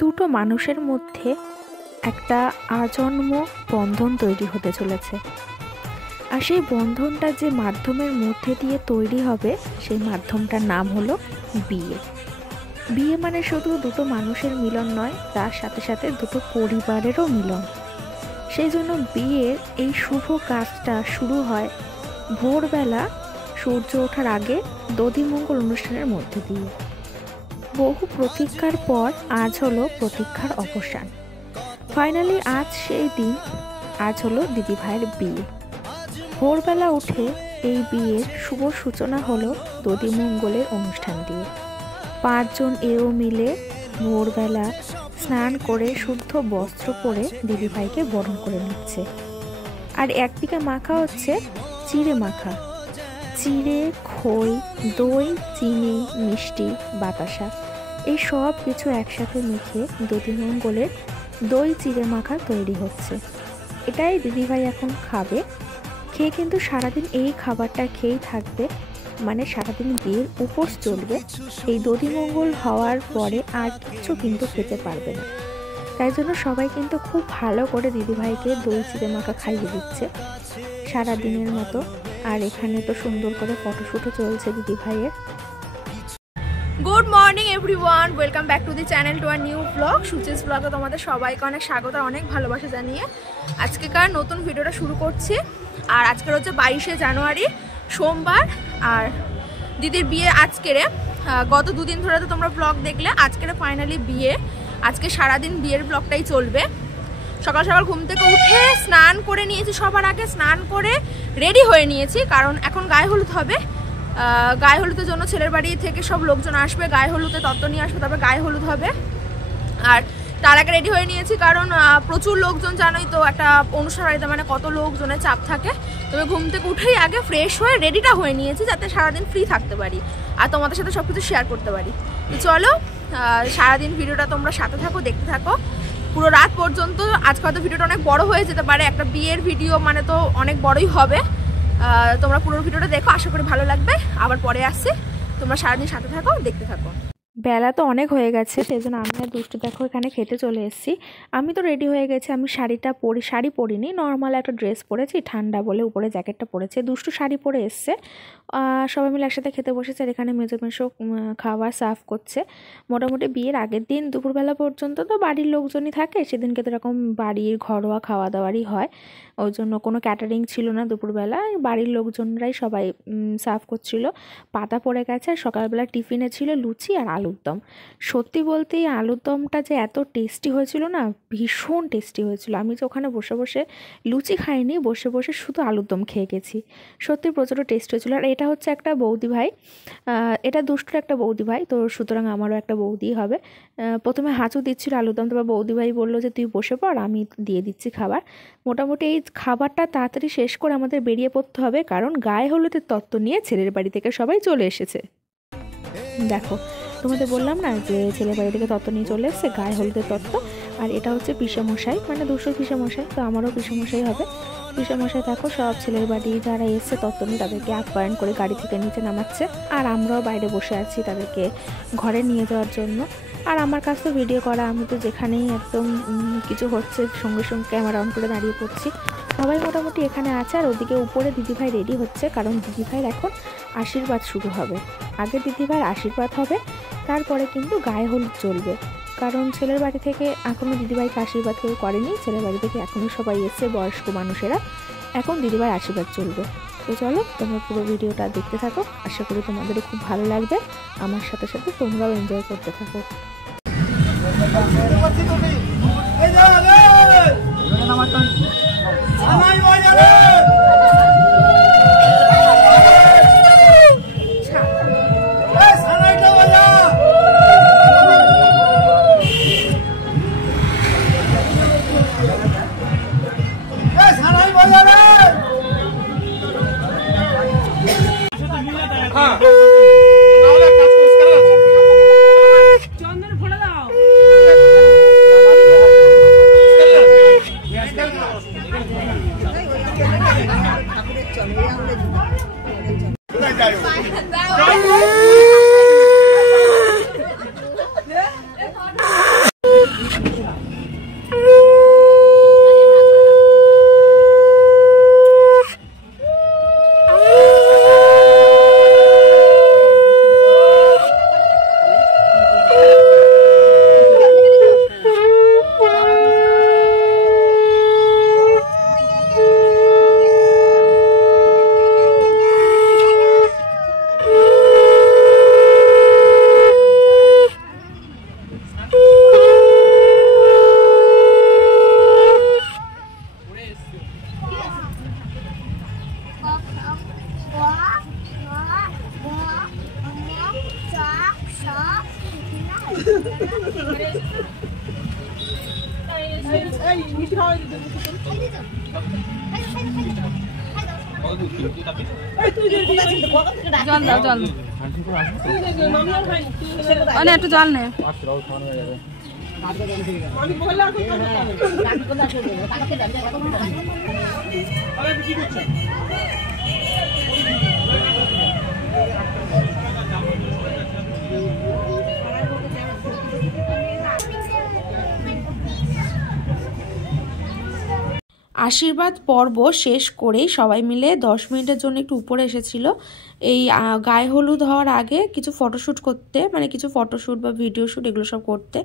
দুটো মানুষের মধ্যে একটা আজন্ম বন্ধন তৈরি হতে চলেছে। আর সেই বন্ধনটা যে মাধ্যমের মধ্যে দিয়ে তৈরি হবে সেই মাধ্যমটার নাম হলো বিয়ে। বিয়ে মানে শুধু দুটো মানুষের মিলন নয়, তার সাথে সাথে দুটো পরিবারেরও মিলন। সেই জন্য বিয়ের এই শুভ কাজটা শুরু হয় ভোরবেলা সূর্য ওঠার আগে দধিমঙ্গল অনুষ্ঠানের মধ্যে দিয়ে। বহু প্রতীক্ষার পর আজ হলো প্রতীক্ষার অবসান। ফাইনালি আজ সেই দিন, আজ হলো দিদিভাইয়ের বিয়ে। ভোরবেলা উঠে এই বিয়ের শুভ সূচনা হলো দধিমঙ্গলের অনুষ্ঠান দিয়ে। 5 জন এও মিলে ভোরবেলা স্নান করে শুদ্ধ বস্ত্র পরে দিদিভাইকে বরণ করে নিচ্ছে। আর একদিকে মাখা হচ্ছে চিড়ে মাখা, চিড়ে, খই, দই, চিনি, মিষ্টি, বাতাসা, এই সব কিছু একসাথে মেখে দধিমঙ্গলের দই চিড়ে মাখা তৈরি হচ্ছে। এটাই দিদিভাই এখন খাবে। খেয়ে কিন্তু সারাদিন এই খাবারটা খেয়েই থাকবে, মানে সারাদিন বিয়ের উপোস চলবে। এই দধিমঙ্গল হওয়ার পরে আর কিছু কিন্তু খেতে পারবে না। তাই জন্য সবাই কিন্তু খুব ভালো করে দিদিভাইকে দই চিড়ে মাখা খাইয়ে দিচ্ছে সারাদিনের মতো। আর এখানে তো সুন্দর করে ফটোশ্যুটও চলছে দিদিভাইয়ের। Good morning everyone, welcome back to the channel, to our new blog. সুচিস ব্লগে তোমাদের সবাইকে অনেক স্বাগত, অনেক ভালোবাসা জানিয়ে আজকেকার নতুন ভিডিওটা শুরু করছি। আর আজকের হচ্ছে 22শে জানুয়ারি, সোমবার। আর দিদির বিয়ে আজকের, গত দুদিন ধরে তো তোমরা ব্লগ দেখলে, আজকের ফাইনালি বিয়ে। আজকে সারাদিন বিয়ের ব্লগটাই চলবে। সকাল সকাল ঘুম থেকে উঠে স্নান করে নিয়েছি, সবার আগে স্নান করে রেডি হয়ে নিয়েছি, কারণ এখন গায়ে হলুদ হবে। গায়ে হলুদের জন্য ছেলের বাড়ি থেকে সব লোকজন আসবে, গায়ে হলুদে তত্ত্ব নিয়ে আসবে, তারপরে গায়ে হলুদ হবে। আর তার আগে রেডি হয়ে নিয়েছি, কারণ প্রচুর লোকজন, জানোই তো একটা অনুষ্ঠান বাড়িতে মানে কত লোকজনের চাপ থাকে। তবে ঘুম থেকে উঠেই আগে ফ্রেশ হয়ে রেডিটা হয়ে নিয়েছি, যাতে সারাদিন ফ্রি থাকতে পারি আর তোমাদের সাথে সব কিছু শেয়ার করতে পারি। তো চলো সারাদিন ভিডিওটা তোমরা সাথে থাকো, দেখতে থাকো পুরো রাত পর্যন্ত। আজকে হয়তো ভিডিওটা অনেক বড় হয়ে যেতে পারে, একটা বিয়ের ভিডিও মানে তো অনেক বড়ই হবে। তোমরা পুরো ভিডিওটা দেখো, আশা করি ভালো লাগবে। আবার পরে আসছি, তোমরা সারাদিন সাথে থাকো, দেখতে থাকো। বেলা তো অনেক হয়ে গেছে, সেই জন্য আমি আর দুষ্টু দেখো এখানে খেতে চলে এসেছি। আমি তো রেডি হয়ে গেছি, আমি শাড়ি পরিনি, নর্মাল একটা ড্রেস পরেছি, ঠান্ডা বলে উপরে জ্যাকেটটা পরেছে। দুষ্টু শাড়ি পরে এসছে। সবাই মিলে একসাথে খেতে বসেছে। আর এখানে মেজো খাবার সার্ভ করছে। মোটামুটি বিয়ের আগের দিন দুপুরবেলা পর্যন্ত তো বাড়ির লোকজনই থাকে, সেদিনকে তো এরকম বাড়ির ঘরোয়া খাওয়া দাওয়ারই হয়। ওই জন্য কোনো ক্যাটারিং ছিল না দুপুরবেলা, বাড়ির লোকজনরাই সবাই সার্ভ করছিল। পাতা পড়ে গেছে। আর সকালবেলা টিফিনে ছিল লুচি আর আলুর দম। সত্যি বলতে এই আলুর দমটা যে এত টেস্টি হয়েছিল না, ভীষণ টেস্টি হয়েছিল। আমি যে ওখানে বসে বসে লুচি খাইনি, বসে বসে শুধু আলুর দম খেয়ে গেছি। সত্যি প্রচুর টেস্ট হয়েছিল। আর এটা হচ্ছে একটা বৌদি ভাই, এটা দুষ্টুর একটা বৌদি ভাই, তো সুতরাং আমারও একটা বৌদি হবে। প্রথমে হাঁচু দিচ্ছিল আলুর দম, তারপর বৌদি ভাই বললো যে তুই বসে পড়, আমি দিয়ে দিচ্ছি খাবার। মোটামুটি এই খাবারটা তাড়াতাড়ি শেষ করে আমাদের বেরিয়ে পড়তে হবে, কারণ গায়ে হলুদের তত্ত্ব নিয়ে ছেলের বাড়ি থেকে সবাই চলে এসেছে। দেখো, তোমাদের বললাম না যে ছেলের বাড়ি থেকে তত্ত্ব নিয়ে চলে এসেছে, গায়ে হলুদের তত্ত্ব। আর এটা হচ্ছে পিসেমশাই, মানে দুশোর পিসেমশাই, তো আমারও পিসেমশাই হবে। পিসেমশাই দেখো সব ছেলের বাড়ি যারা এসছে তত্ত্ব নিয়ে তাদেরকে আপ্যায়ন করে গাড়ি থেকে নিচে নামাচ্ছে। আর আমরাও বাইরে বসে আছি তাদেরকে ঘরে নিয়ে যাওয়ার জন্য। আর আমার কাছে তো ভিডিও করা, আমি তো যেখানেই একদম কিছু হচ্ছে সঙ্গে সঙ্গে ক্যামেরা অন করে দাঁড়িয়ে পড়ছি। সবাই মোটামুটি এখানে আছে। আর ওদিকে উপরে দিদিভাই রেডি হচ্ছে, কারণ দিদিভাইয়ের এখন আশীর্বাদ শুরু হবে। আগে দিদিভাইয়ের আশীর্বাদ হবে, তারপরে কিন্তু গায়ে হলুদ চলবে। কারণ ছেলের বাড়ি থেকে এখনও দিদিভাইকে আশীর্বাদ কেউ করেনি, ছেলের বাড়ি থেকে এখনও সবাই এসছে বয়স্ক মানুষেরা, এখন দিদিভাইয়ের আশীর্বাদ চলবে। তো চলো তোমরা পুরো ভিডিওটা দেখতে থাকো, আশা করি তোমাদেরও খুব ভালো লাগবে। আমার সাথে সাথে তোমরাও এনজয় করতে থাকো। একটু জল নে। আশীর্বাদ পর্ব শেষ করেই সবাই মিলে 10 মিনিটের জন্য একটু উপরে এসেছিল এই গায়ে হলুদ হওয়ার আগে কিছু ফটোশ্যুট করতে, মানে কিছু ফটোশ্যুট বা ভিডিও শ্যুট এগুলো সব করতে।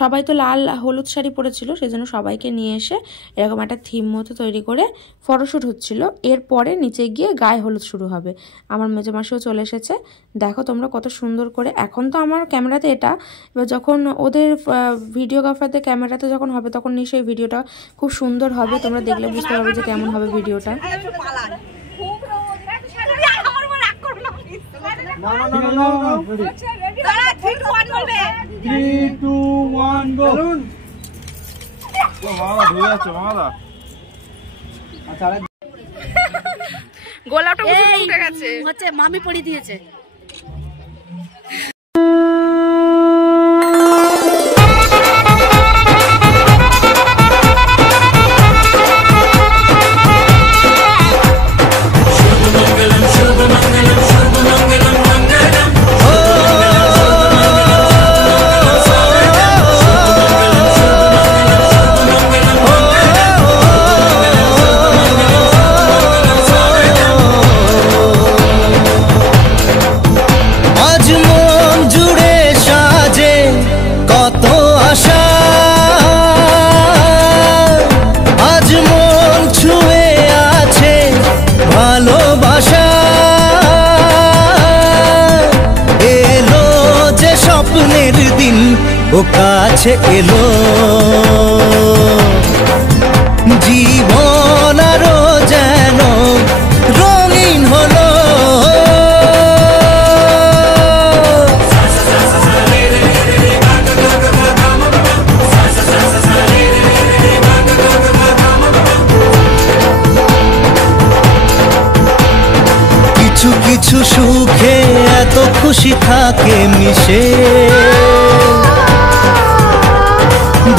সবাই তো লাল হলুদ শাড়ি পরেছিল, সেজন্য সবাইকে নিয়ে এসে এরকম একটা থিম মতো তৈরি করে ফটোশ্যুট হচ্ছিল। এরপরে নিচে গিয়ে গায়ে হলুদ শুরু হবে। আমার মেজো মাসিও চলে এসেছে। দেখো তোমরা কত সুন্দর করে, এখন তো আমার ক্যামেরাতে এটা, এবার যখন ওদের ভিডিওগ্রাফারদের ক্যামেরাতে যখন হবে তখন নিশ্চয়ই ভিডিওটা খুব সুন্দর হবে। তোমরা দেখলে বুঝতে পারবে যে কেমন হবে ভিডিওটা। গোলাপটা উঠে গেছে, হচ্ছে মামি পড়িয়ে দিয়েছে। ও কাছে এলো জীবন আরো যেন রঙিন হলো। কিছু কিছু সুখে এত খুশি থাকে মিশে,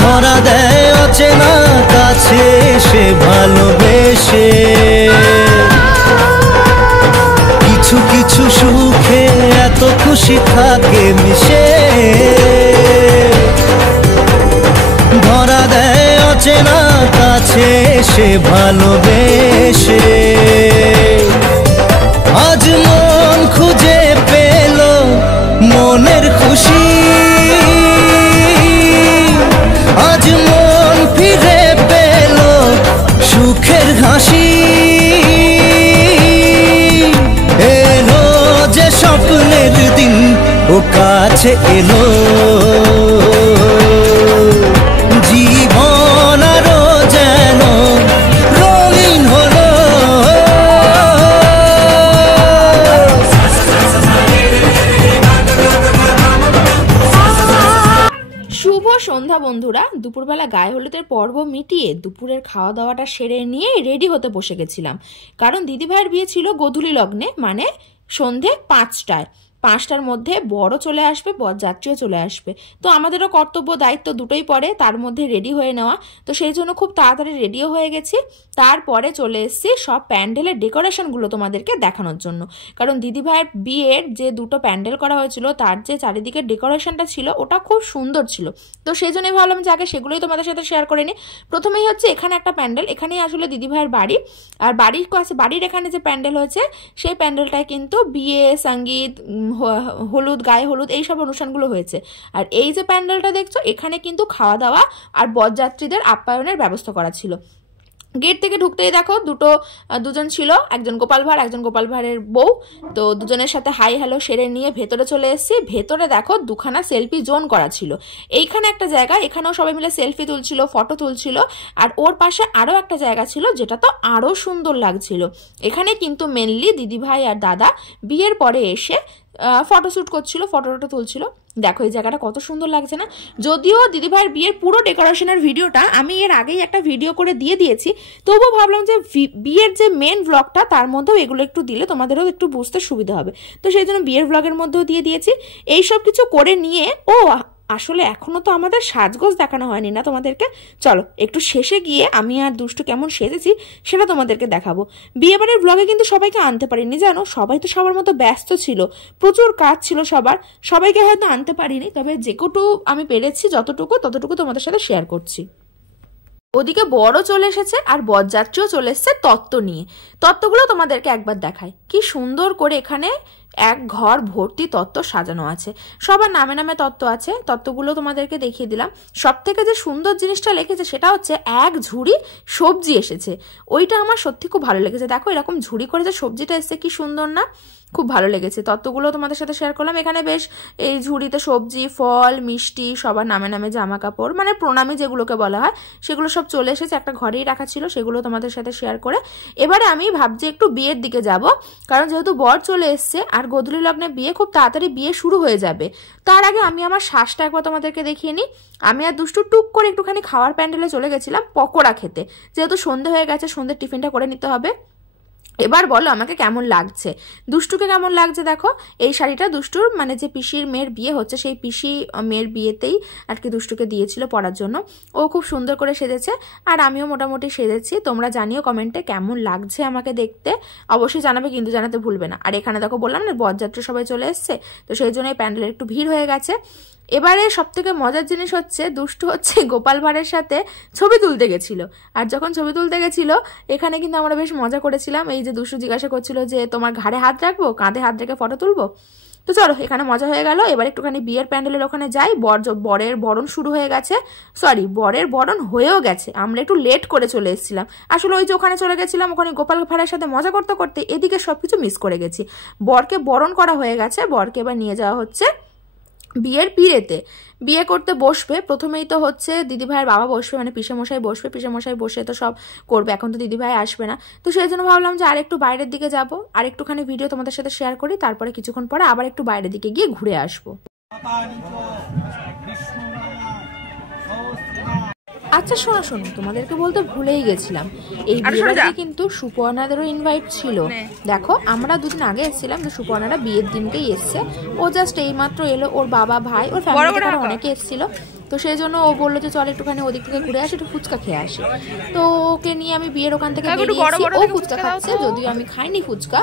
ধরা দেয় অচেনা কাছে সে ভালোবেসে। কিছু কিছু সুখে এত খুশি থাকে মিশে, ধরা দেয় অচেনা কাছে সে ভালোবেসে। আজ মন খুঁজে পেল মনের খুশি, আজ মন ফিরে পেল সুখের হাসি। এলো যে স্বপ্নের দিন ও কাছে এলো, জীবন আরো যেন রঙিন হলো। শুভ সন্ধ্যা বন্ধুরা। দুপুরবেলা গায়ে হলুদের পর্ব মিটিয়ে দুপুরের খাওয়া দাওয়াটা সেরে নিয়ে রেডি হতে বসে গেছিলাম, কারণ দিদিভাইয়ের বিয়ে ছিল গোধূলি লগ্নে, মানে সন্ধে 5টায়। 5টার মধ্যে বড় চলে আসবে, বরযাত্রীও চলে আসবে। তো আমাদেরও কর্তব্য দায়িত্ব দুটোই পড়ে, তার মধ্যে রেডি হয়ে নেওয়া। তো সেই জন্য খুব তাড়াতাড়ি রেডিও হয়ে গেছি। তারপরে চলে এসেছি সব প্যান্ডেলের ডেকোরেশনগুলো তোমাদেরকে দেখানোর জন্য, কারণ দিদিভাইয়ের বিয়ের যে দুটো প্যান্ডেল করা হয়েছিল তার যে চারিদিকে ডেকোরেশনটা ছিল ওটা খুব সুন্দর ছিল। তো সেই জন্যই ভাবলাম যে আগে সেগুলোই তোমাদের সাথে শেয়ার করে নিই। প্রথমেই হচ্ছে এখানে একটা প্যান্ডেল, এখানেই আসলে দিদিভাইয়ের বাড়ি। আর বাড়ির এখানে যে প্যান্ডেল হয়েছে সেই প্যান্ডেলটায় কিন্তু বিয়ে, সঙ্গীত, হলুদ, গায়ে হলুদ এইসব অনুষ্ঠানগুলো হয়েছে। আর এই যে প্যান্ডেলটা দেখছো এখানে কিন্তু খাওয়া দাওয়া আর বরযাত্রীদের আপ্যায়নের ব্যবস্থা করা ছিল। গেট থেকে ঢুকতেই দেখো দুজন ছিল, একজন গোপাল ভাঁড়, একজন গোপাল ভাঁড়ের বউ। তো দুজনের সাথে হাই হ্যালো সেরে নিয়ে ভেতরে চলে এসেছি। ভেতরে দেখো দুখানা সেলফি জোন করা ছিল। এইখানে একটা জায়গা, এখানেও সবাই মিলে সেলফি তুলছিল, ফটো তুলছিল। আর ওর পাশে আরও একটা জায়গা ছিল যেটা তো আরও সুন্দর লাগছিল। এখানে কিন্তু মেনলি দিদিভাই আর দাদা বিয়ের পরে এসে ফটোশ্যুট করছিল, ফটো তুলছিল। দেখো এই জায়গাটা কত সুন্দর লাগছে না? যদিও দিদিভাইয়ের বিয়ের পুরো ডেকোরেশনের ভিডিওটা আমি এর আগেই একটা ভিডিও করে দিয়ে দিয়েছি, তবুও ভাবলাম যে বিয়ের যে মেন ব্লগটা তার মধ্যেও এগুলো একটু দিলে তোমাদেরও একটু বুঝতে সুবিধা হবে। তো সেই জন্য বিয়ের ব্লগের মধ্যেও দিয়ে দিয়েছি। এইসব কিছু করে নিয়ে আসলে এখনো তো আমাদের সাজগোজ দেখানো হয়নি না তোমাদেরকে। চলো একটু শেষে গিয়ে আমি আর দুষ্টু কেমন সেজেছি সেটা তোমাদেরকে দেখাবো। বিয়েবাড়ির ব্লগে কিন্তু সবাইকে আনতে পারিনি, জানো, সবাই তো সবার মতো ব্যস্ত ছিল, প্রচুর কাজ ছিল সবাইকে হয়তো আনতে পারিনি। তবে যেটুকু আমি পেরেছি ততটুকু তোমাদের সাথে শেয়ার করছি। ওদিকে বড় চলে এসেছে আর বরযাত্রীও চলে এসেছে তত্ত্ব নিয়ে। তত্ত্বগুলো তোমাদেরকে একবার দেখাই, কি সুন্দর করে এখানে এক ঘর ভর্তি তত্ত্ব সাজানো আছে। সবার নামে নামে তত্ত্ব আছে, তত্ত্বগুলো তোমাদেরকে দেখিয়ে দিলাম। সব থেকে যে সুন্দর জিনিসটা লিখেছে সেটা হচ্ছে এক ঝুড়ি সবজি এসেছে। ওইটা আমার সত্যি খুব ভালো লেগেছে। দেখো এরকম ঝুড়ি করে যে সবজিটা এসেছে কি সুন্দর না, খুব ভালো লেগেছে। তত্ত্বগুলো তোমাদের সাথে শেয়ার করলাম। এখানে বেশ এই ঝুড়িতে সবজি, ফল, মিষ্টি, সবার নামে নামে জামা কাপড়, মানে প্রণামী যেগুলোকে বলা হয়, সেগুলো সব চলে এসেছে। একটা ঘরেই রাখা ছিল, সেগুলো তোমাদের সাথে শেয়ার করে এবারে আমি ভাবছি একটু বিয়ের দিকে যাব, কারণ যেহেতু বর চলে এসছে আর গোধূলি লগ্নে বিয়ে, খুব তাড়াতাড়ি বিয়ে শুরু হয়ে যাবে। তার আগে আমি আমার শ্বাসটা একবার তোমাদেরকে দেখিয়ে নিই। আমি আর দুষ্টু টুক করে একটুখানি খাওয়ার প্যান্ডেলে চলে গেছিলাম পকোড়া খেতে, যেহেতু সন্ধে হয়ে গেছে, সন্ধ্যের টিফিনটা করে নিতে হবে। এবার বলো আমাকে কেমন লাগছে, দুষ্টুকে কেমন লাগছে। দেখো এই শাড়িটা দুষ্টুর মানে যে পিসির মেয়ের বিয়ে হচ্ছে সেই পিসি মেয়ের বিয়েতেই আর কি দুষ্টুকে দিয়েছিল পরার জন্য। ও খুব সুন্দর করে সেজেছে আর আমিও মোটামুটি সেজেছি। তোমরা জানিও কমেন্টে কেমন লাগছে আমাকে দেখতে, অবশ্যই জানাবে কিন্তু জানাতে ভুলবে না। আর এখানে দেখো বললাম না বরযাত্রী সবাই চলে এসছে, তো সেই জন্য এই প্যান্ডেলের একটু ভিড় হয়ে গেছে। এবারে সব থেকে মজার জিনিস হচ্ছে দুষ্টু গোপাল ভাঁড়ের সাথে ছবি তুলতে গেছিল। আর যখন ছবি তুলতে গেছিল এখানে কিন্তু আমরা বেশ মজা করেছিলাম। এই যে দুষ্টু জিজ্ঞাসা করছিল যে তোমার ঘাড়ে হাত রাখবো, কাঁধে হাত রেখে ফটো তুলবো। তো চলো এখানে মজা হয়ে গেল। এবার একটুখানি বিয়ের প্যান্ডেলের ওখানে যাই। বরের বরণ শুরু হয়ে গেছে, বরের বরণ হয়েও গেছে। আমরা একটু লেট করে চলে এসেছিলাম। আসলে ওই যে ওখানে চলে গেছিলাম, ওখানে গোপাল ভাঁড়ের সাথে মজা করতে করতে এদিকে সবকিছু মিস করে গেছি। বরকে বরণ করা হয়ে গেছে, বরকে এবার নিয়ে যাওয়া হচ্ছে বিয়ের পিড়েতে। বিয়ে করতে বসবে, প্রথমেই তো হচ্ছে দিদিভাইয়ের বাবা বসবে, মানে পিসেমশাই বসবে। পিসেমশাই বসে তো সব করবে, এখন তো দিদিভাই আসবে না। তো সেই জন্য ভাবলাম যে আরেকটু বাইরের দিকে যাব, আর একটুখানি ভিডিও তোমাদের সাথে শেয়ার করি, তারপরে কিছুক্ষণ পরে আবার একটু বাইরের দিকে গিয়ে ঘুরে আসবো। আচ্ছা শোনো তোমাদেরকে বলতে ভুলেই গেছিলাম, এই বিয়েবাড়িতে কিন্তু সুপর্ণাদেরও ইনভাইট ছিল। দেখো আমরা দুদিন আগে এসেছিলাম, তো সুপর্ণারা বিয়ের দিনকেই এসছে। ও জাস্ট এইমাত্র এলো, ওর বাবা, ভাই, ওর ফ্যামিলি অনেকে এসেছিল। তো সেই জন্য ও বললো যে চল একটুখানি ওদিক থেকে ঘুরে আসি, একটু ফুচকা খেয়ে আসি। তো ওকে নিয়ে আমি বিয়ের ওখান থেকে বেরিয়েছি। ও ফুচকা খাচ্ছে, যদিও আমি খাইনি ফুচকা,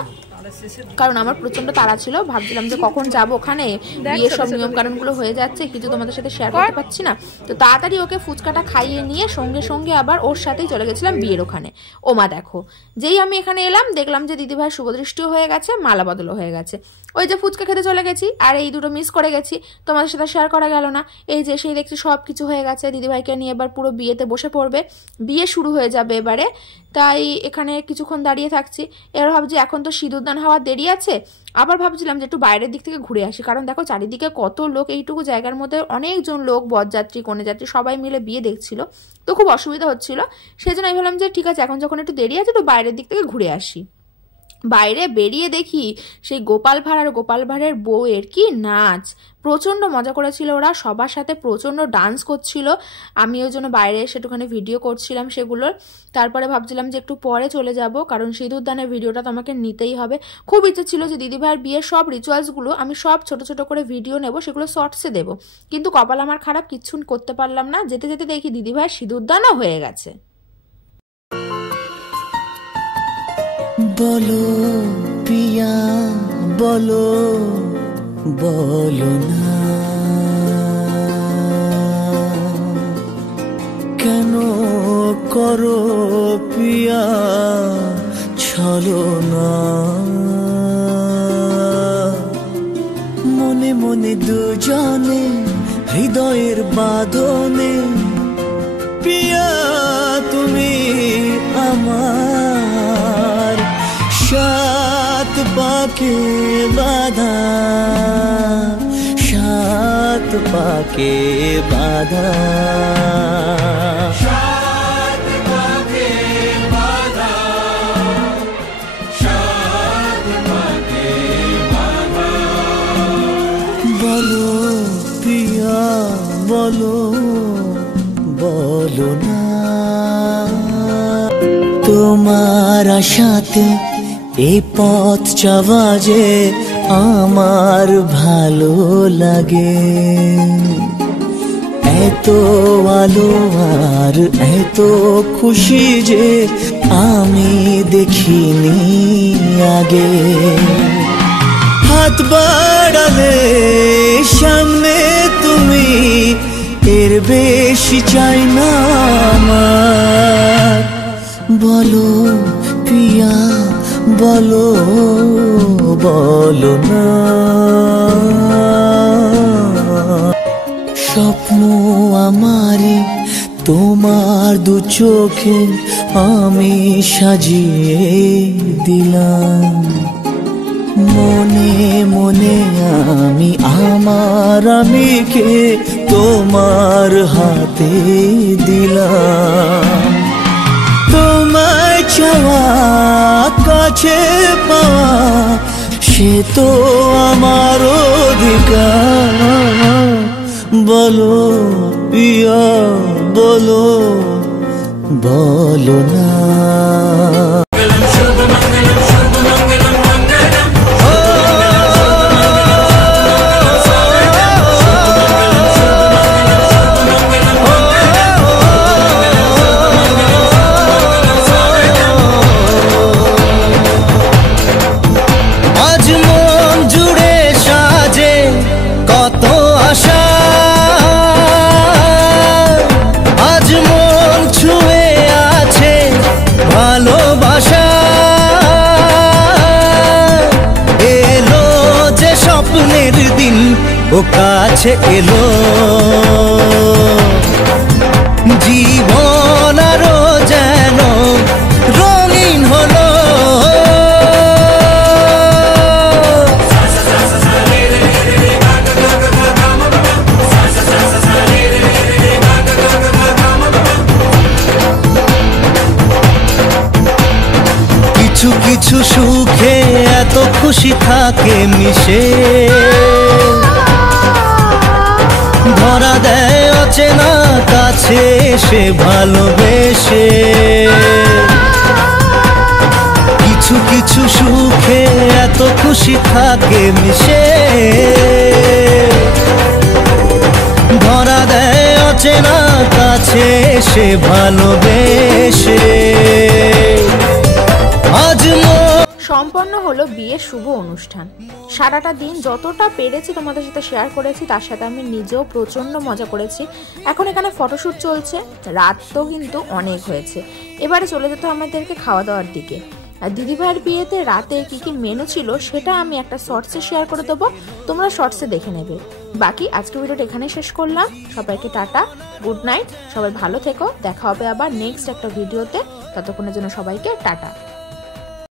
কারণ আমার প্রচন্ড তাড়া ছিল। ভাবছিলাম যে কখন যাব ওখানে, বিয়ের সব নিয়ম কানুন গুলো হয়ে যাচ্ছে, কিছু তোমাদের সাথে শেয়ার করতে পারছি না। তো তাড়াতাড়ি ওকে ফুচকাটা খাইয়ে নিয়ে সঙ্গে সঙ্গে আবার ওর সাথেই চলে গেছিলাম বিয়ের ওখানে। ওমা দেখো যেই আমি এখানে এলাম দেখলাম যে দিদিভাই শুভদৃষ্টিও হয়ে গেছে, মালা বদলও হয়ে গেছে। ওই যে ফুচকা খেতে চলে গেছি আর এই দুটো মিস করে গেছি, তোমাদের সাথে শেয়ার করা গেল না। এই যে সেই দেখছি সব কিছু হয়ে গেছে, দিদিভাইকে নিয়ে এবার পুরো বিয়েতে বসে পড়বে, বিয়ে শুরু হয়ে যাবে এবারে। তাই এখানে কিছুক্ষণ দাঁড়িয়ে থাকছি। এবার ভাবছি এখন তো সিঁদুরদান হওয়ার দেরি আছে, আবার ভাবছিলাম যে একটু বাইরের দিক থেকে ঘুরে আসি, কারণ দেখো চারিদিকে কত লোক, এইটুকু জায়গার মধ্যে অনেকজন লোক, বরযাত্রী, কনেযাত্রী সবাই মিলে বিয়ে দেখছিল, তো খুব অসুবিধা হচ্ছিল। সেই জন্য আমি ভাবলাম যে ঠিক আছে এখন যখন একটু দেরি আছে একটু বাইরের দিক থেকে ঘুরে আসি। বাইরে বেরিয়ে দেখি সেই গোপাল ভাঁড় আর গোপাল ভাঁড়ের বউয়ের কি নাচ, প্রচণ্ড মজা করেছিল ওরা, সবার সাথে প্রচণ্ড ডান্স করছিল। আমি ওই জন্য বাইরে এসে একটুখানি ভিডিও করছিলাম সেগুলোর। তারপরে ভাবছিলাম যে একটু পরে চলে যাব, কারণ সিঁদুরদানের ভিডিওটা তো আমাকে নিতেই হবে। খুব ইচ্ছে ছিল যে দিদিভাইয়ের বিয়ের সব রিচুয়ালসগুলো আমি সব ছোট ছোট করে ভিডিও নেব, সেগুলো শর্টসে দেবো, কিন্তু কপাল আমার খারাপ, কিচ্ছু করতে পারলাম না। যেতে যেতে দেখি দিদিভাইয়ের সিঁদুরদানও হয়ে গেছে। বলো পিয়া বলো, বলো না কেন করো পিয়া ছলনা, মনে মনে দুজনে হৃদয়ের বাঁধনে পিয়া তুমি পাকে বাঁধা। বলো পিয়া বলো বলো না, তোমার আশাতে এই পথ চাওয়া যে আমার ভালো লাগে। এত আলো আর এত খুশি যে আমি দেখিনি আগে। হাত বাড়ালে সামনে তুমি, এর বেশি চাই না আমার। বলো পিয়া বলো বলো না, স্বপ্ন আমারে তোমার দু চোখে আমি সাজিয়ে দিলাম। মনে মনে আমি আমার আমিকে তোমার হাতে দিলাম। তোমায় চাওয়া কাছে পাওয়া সে তো আমার অধিকার। বলো পিয়া বলো বলো না। ও কাছে এলো জীবন আরো যেন রঙিন হলো। কিছু কিছু সুখে এত খুশি থাকে মিশে, ধরা দেয় অচেনা কাছে সে ভালোবেসে। কিছু কিছু সুখে এত খুশি থাকে মিশে, ধরা দেয় অচেনা কাছে সে ভালোবেসে। আজ সম্পন্ন হলো বিয়ের শুভ অনুষ্ঠান। সারাটা দিন যতটা পেরেছি তোমাদের সাথে শেয়ার করেছি, তার সাথে আমি নিজেও প্রচণ্ড মজা করেছি। এখন এখানে ফটোশ্যুট চলছে, রাত তো কিন্তু অনেক হয়েছে। এবারে চলে যেত আমাদেরকে খাওয়া দাওয়ার দিকে। আর দিদিভাইয়ের বিয়েতে রাতে কি কি মেনু ছিল সেটা আমি একটা শর্টসে শেয়ার করে দেবো, তোমরা শর্টসে দেখে নেবে। বাকি আজকে ভিডিওটা এখানেই শেষ করলাম। সবাইকে টাটা, গুড নাইট, সবাই ভালো থেকো। দেখা হবে আবার নেক্সট একটা ভিডিওতে, ততক্ষণের জন্য সবাইকে টাটা।